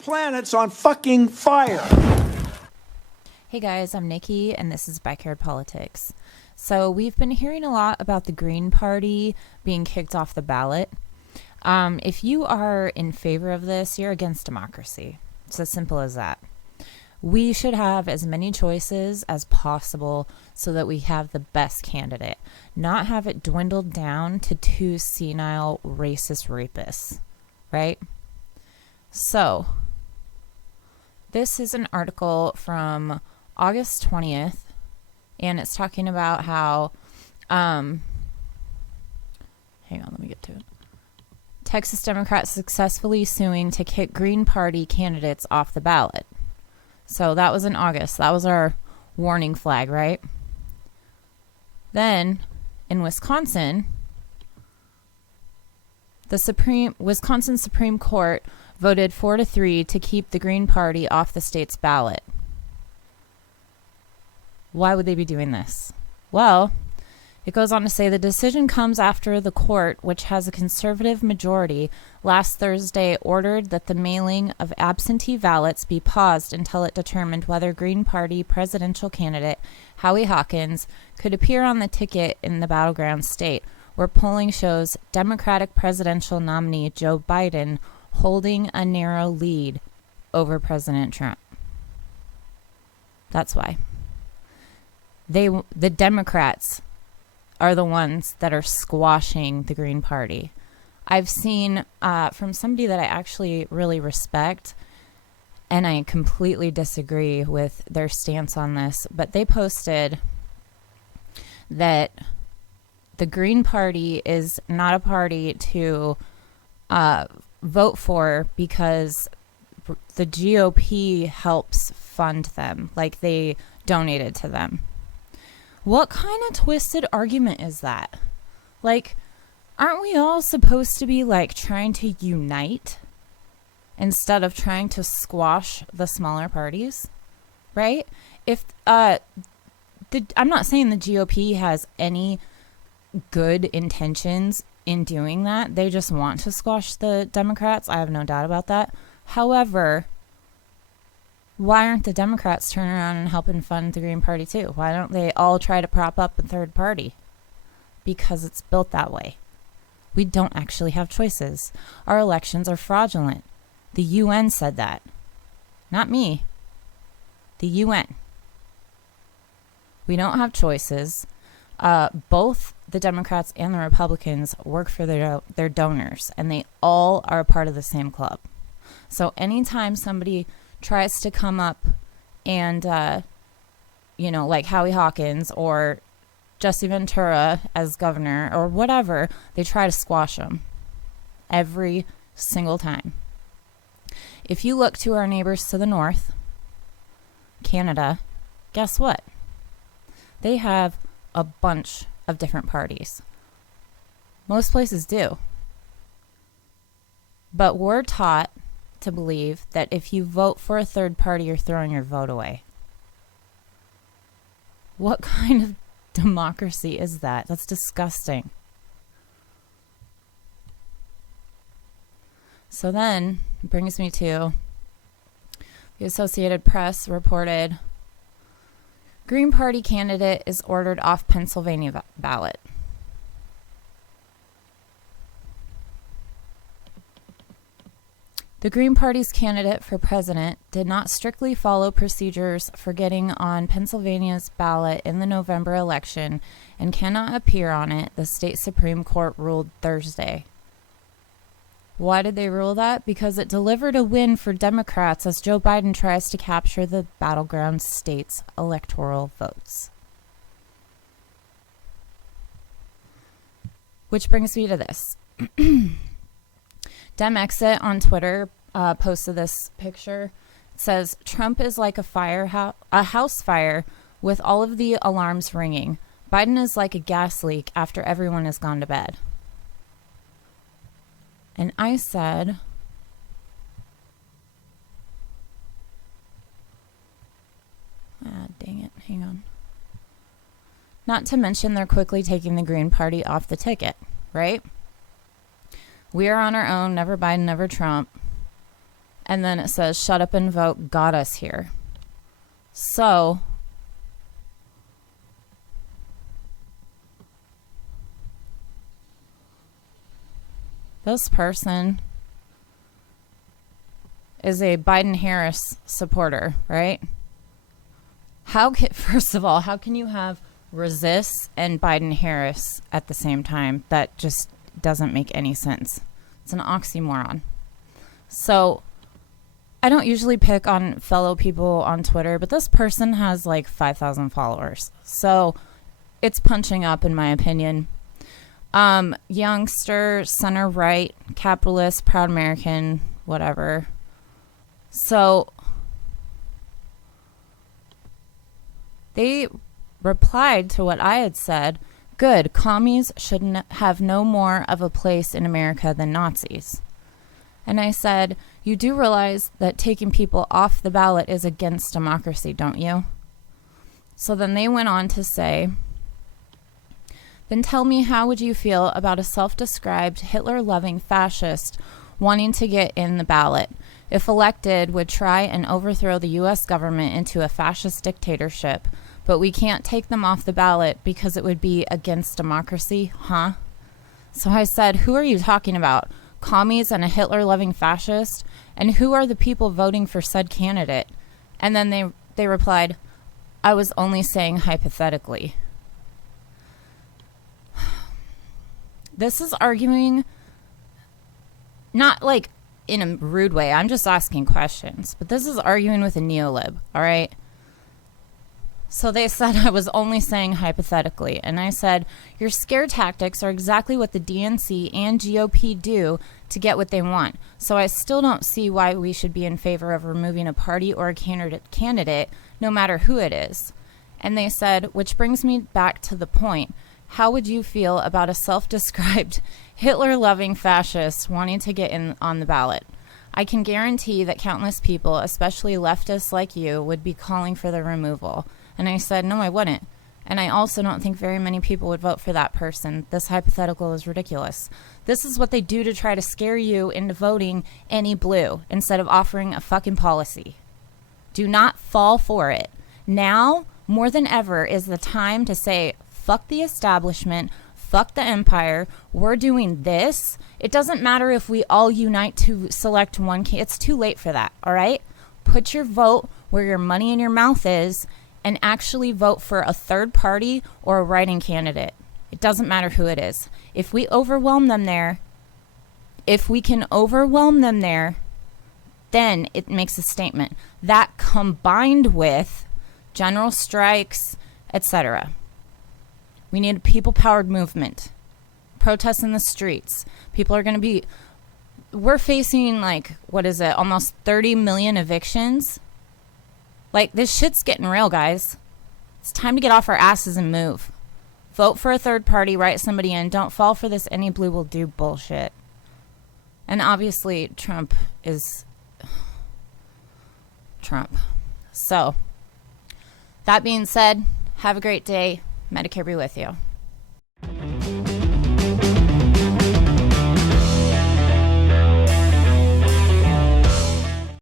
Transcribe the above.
planet's on fucking fire. Hey guys, I'm Nikki, and this is Backyard Politics. So we've been hearing a lot about the Green Party being kicked off the ballot. If you are in favor of this, you're against democracy. It's as simple as that. We should have as many choices as possible so that we have the best candidate, not have it dwindled down to two senile, racist rapists, right? So, this is an article from August 20th, and it's talking about how, hang on, let me get to it. Texas Democrats successfully suing to kick Green Party candidates off the ballot. So that was in August. That was our warning flag, right? Then, in Wisconsin, the Wisconsin Supreme Court voted 4-3 to keep the Green Party off the state's ballot. Why would they be doing this? Well, it goes on to say the decision comes after the court, which has a conservative majority, last Thursday ordered that the mailing of absentee ballots be paused until it determined whether Green Party presidential candidate Howie Hawkins could appear on the ticket in the battleground state, where polling shows Democratic presidential nominee Joe Biden holding a narrow lead over President Trump. That's why. The Democrats are the ones that are squashing the Green Party. I've seen from somebody that I actually really respect, and I completely disagree with their stance on this, but they posted that the Green Party is not a party to vote for because the GOP helps fund them, like they donated to them. What kind of twisted argument is that? Like, aren't we all supposed to be like trying to unite instead of trying to squash the smaller parties? Right? If I'm not saying the GOP has any good intentions in doing that. They just want to squash the Democrats. I have no doubt about that. However, why aren't the Democrats turning around and helping fund the Green Party too? Why don't they all try to prop up a third party? Because it's built that way. We don't actually have choices. Our elections are fraudulent. The UN said that. Not me. The UN. We don't have choices. Both the Democrats and the Republicans work for their donors, and they all are a part of the same club. So anytime somebody tries to come up and, like Howie Hawkins or Jesse Ventura as governor or whatever, they try to squash them every single time. If you look to our neighbors to the north, Canada, guess what? They have a bunch of different parties. Most places do. But we're taught to believe that if you vote for a third party, you're throwing your vote away. What kind of democracy is that? That's disgusting. So then it brings me to the Associated Press reported Green Party candidate is ordered off Pennsylvania ballot. The Green Party's candidate for president did not strictly follow procedures for getting on Pennsylvania's ballot in the November election and cannot appear on it, the state Supreme Court ruled Thursday. Why did they rule that? Because it delivered a win for Democrats as Joe Biden tries to capture the battleground state's electoral votes. Which brings me to this. DemExit on Twitter posted this picture. It says, Trump is like a house fire with all of the alarms ringing. Biden is like a gas leak after everyone has gone to bed. And I said, dang it, hang on. Not to mention they're quickly taking the Green Party off the ticket, right? We are on our own, never Biden, never Trump. And then it says, shut up and vote got us here. So this person is a Biden-Harris supporter, right? First of all, how can you have resist and Biden-Harris at the same time? That just doesn't make any sense. It's an oxymoron. So I don't usually pick on fellow people on Twitter, but this person has like 5,000 followers. So it's punching up, in my opinion. Youngster, center right, capitalist, proud American, whatever. So they replied to what I had said. Good, commies shouldn't have no more of a place in America than Nazis. And I said, you do realize that taking people off the ballot is against democracy, don't you? So then they went on to say, then tell me, how would you feel about a self-described Hitler-loving fascist wanting to get in the ballot? If elected, would try and overthrow the U.S. government into a fascist dictatorship, but we can't take them off the ballot because it would be against democracy, huh? So I said, who are you talking about? Commies and a Hitler-loving fascist? And who are the people voting for said candidate? And then they replied, I was only saying hypothetically. This is arguing, not like in a rude way, I'm just asking questions, but this is arguing with a neolib, all right? So they said I was only saying hypothetically, and I said, your scare tactics are exactly what the DNC and GOP do to get what they want. So I still don't see why we should be in favor of removing a party or a candidate, no matter who it is. And they said, which brings me back to the point, how would you feel about a self-described Hitler-loving fascist wanting to get in on the ballot? I can guarantee that countless people, especially leftists like you, would be calling for their removal. And I said, no, I wouldn't. And I also don't think very many people would vote for that person. This hypothetical is ridiculous. This is what they do to try to scare you into voting any blue instead of offering a fucking policy. Do not fall for it. Now, more than ever, is the time to say, fuck the establishment, fuck the empire, we're doing this. It doesn't matter if we all unite to select one it's too late for that, all right? Put your vote where your money in your mouth is and actually vote for a third party or a writing candidate. It doesn't matter who it is. If we overwhelm them there, if we can overwhelm them there, then it makes a statement. That combined with general strikes, etc. We need a people-powered movement. Protests in the streets. People are going to be... We're facing, like, what is it? Almost 30 million evictions. Like, this shit's getting real, guys. It's time to get off our asses and move. Vote for a third party, write somebody in. Don't fall for this any blue will do bullshit. And obviously, Trump is... Trump. So, that being said, have a great day. Medicare be with you.